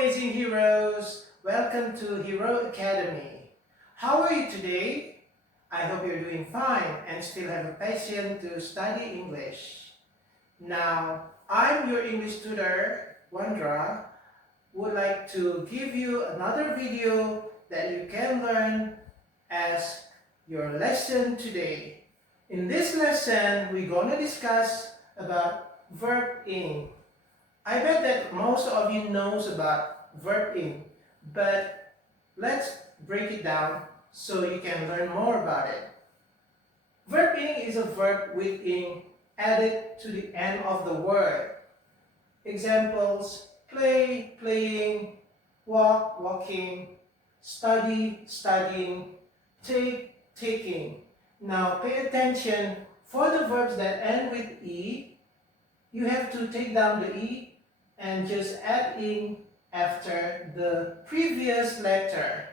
amazing heroes! Welcome to Hero Academy. How are you today? I hope you're doing fine and still have a passion to study English. Now, I'm your English tutor, Wandra, would like to give you another video that you can learn as your lesson today. In this lesson, we're going to discuss about verb ing. I bet that most of you knows about verb ing, but let's break it down so you can learn more about it. Verb ing is a verb with ing added to the end of the word. Examples: play, playing, walk, walking, study, studying, take, taking. Now pay attention, for the verbs that end with E, you have to take down the E and just add in after the previous letter.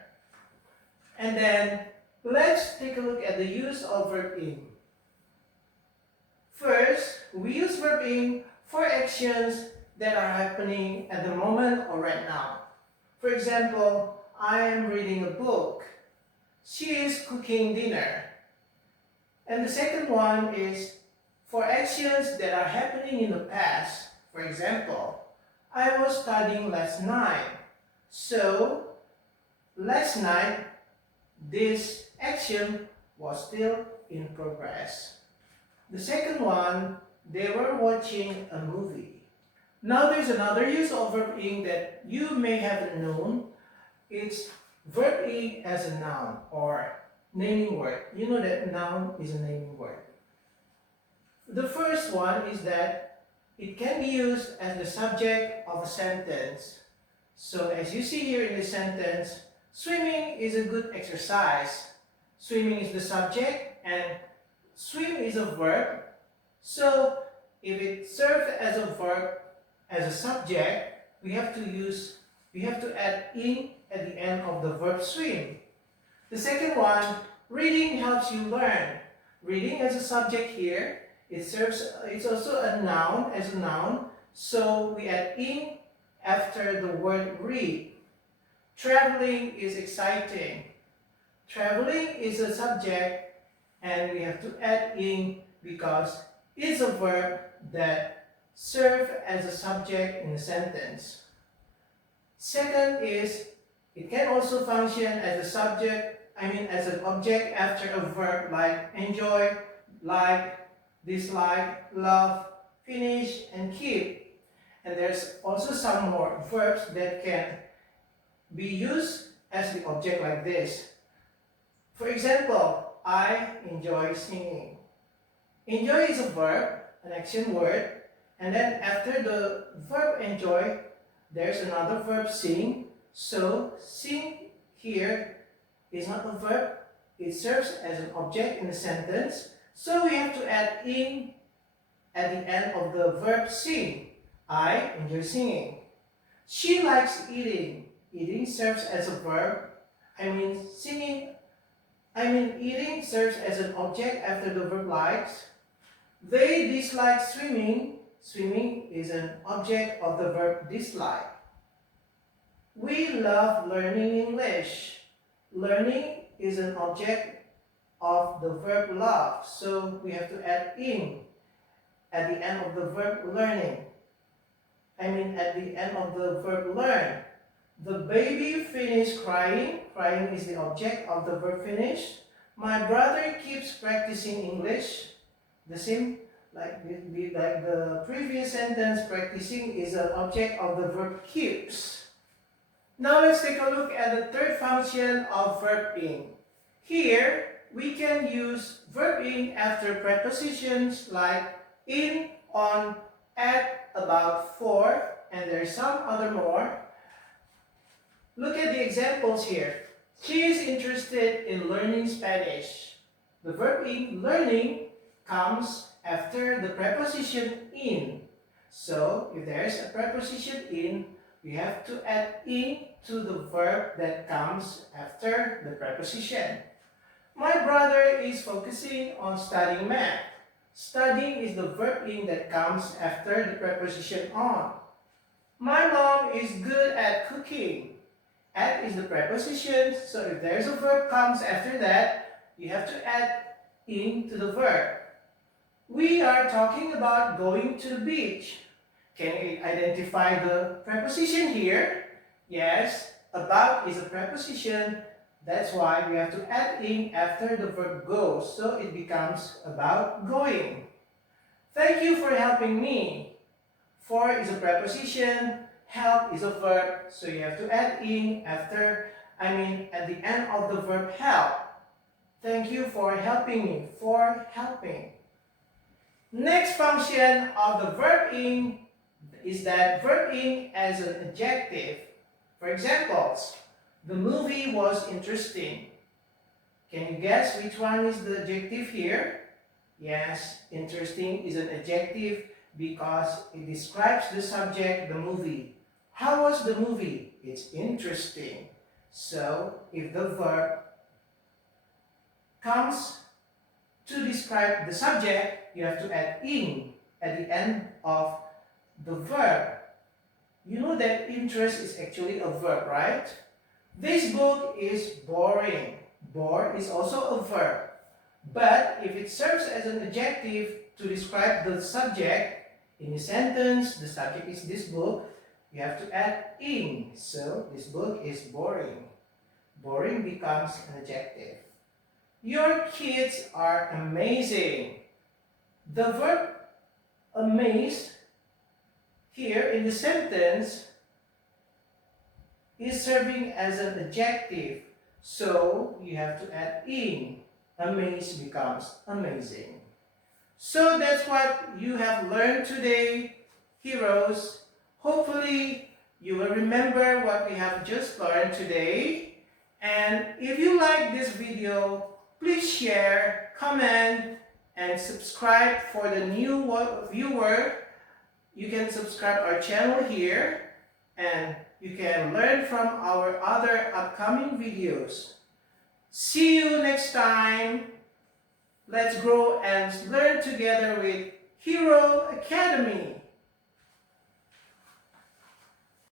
And then let's take a look at the use of verb ing. First, we use verb ing for actions that are happening at the moment or right now. For example, I am reading a book. She is cooking dinner. And the second one is for actions that are happening in the past. For example, I was studying last night. So, last night, this action was still in progress. The second one, they were watching a movie. Now there's another use of verb ing that you may haven't known. It's verb ing as a noun or naming word. You know that noun is a naming word. The first one is that it can be used as the subject of a sentence. So as you see here in the sentence, swimming is a good exercise. Swimming is the subject and swim is a verb. So if it serves as a verb, as a subject, we have to add ing at the end of the verb swim. The second one, reading helps you learn. Reading as a subject here, it's also a noun as a noun, so we add ing after the word read. Traveling is exciting. Traveling is a subject and we have to add ing because it's a verb that serves as a subject in a sentence. Second is, it can also function as a subject, as an object after a verb like enjoy, like, dislike, love, finish, and keep. And there's also some more verbs that can be used as the object like this. For example, I enjoy singing. Enjoy is a verb, an action word, and then after the verb enjoy, there's another verb sing. So sing here is not a verb, it serves as an object in the sentence. So we have to add ing at the end of the verb sing. I enjoy singing. She likes eating. Eating serves as a verb. Eating serves as an object after the verb likes. They dislike swimming. Swimming is an object of the verb dislike. We love learning English. Learning is an object of the verb love, so we have to add ing at the end of the verb learning. At the end of the verb learn. The baby finished crying. Crying is the object of the verb finish. My brother keeps practicing English. The same like the previous sentence, practicing is an object of the verb keeps. Now let's take a look at the third function of verb ing. Here, we can use verb ing after prepositions like in, on, at, about, for, and there's some other more. Look at the examples here. She is interested in learning Spanish. The verb ing, learning, comes after the preposition in. So, if there's a preposition in, we have to add ing to the verb that comes after the preposition. My brother is focusing on studying math. Studying is the verb ing that comes after the preposition on. My mom is good at at cooking. At is the preposition, so if there's a verb comes after that, you have to add in to the verb. We are talking about going to the beach. Can you identify the preposition here? Yes, about is a preposition. That's why we have to add in after the verb goes, so it becomes about going. Thank you for helping me. For is a preposition, help is a verb, so you have to add in at the end of the verb help. Thank you for helping me, for helping. Next function of the verb in is that verb in as an adjective. For examples, the movie was interesting. Can you guess which one is the adjective here? Yes, interesting is an adjective because it describes the subject, the movie. How was the movie? It's interesting. So, if the verb comes to describe the subject, you have to add in at the end of the verb. You know that interest is actually a verb, right? This book is boring. Bore is also a verb. But if it serves as an adjective to describe the subject, in a sentence, the subject is this book, you have to add in. So, this book is boring. Boring becomes an adjective. Your kids are amazing. The verb amaze here in the sentence is serving as an adjective. So, you have to add in. Amaze becomes amazing. So that's what you have learned today, heroes. Hopefully, you will remember what we have just learned today. And if you like this video, please share, comment, and subscribe for the new viewer. You can subscribe our channel here, and you can learn from our other upcoming videos. See you next time. Let's grow and learn together with Hero Academy.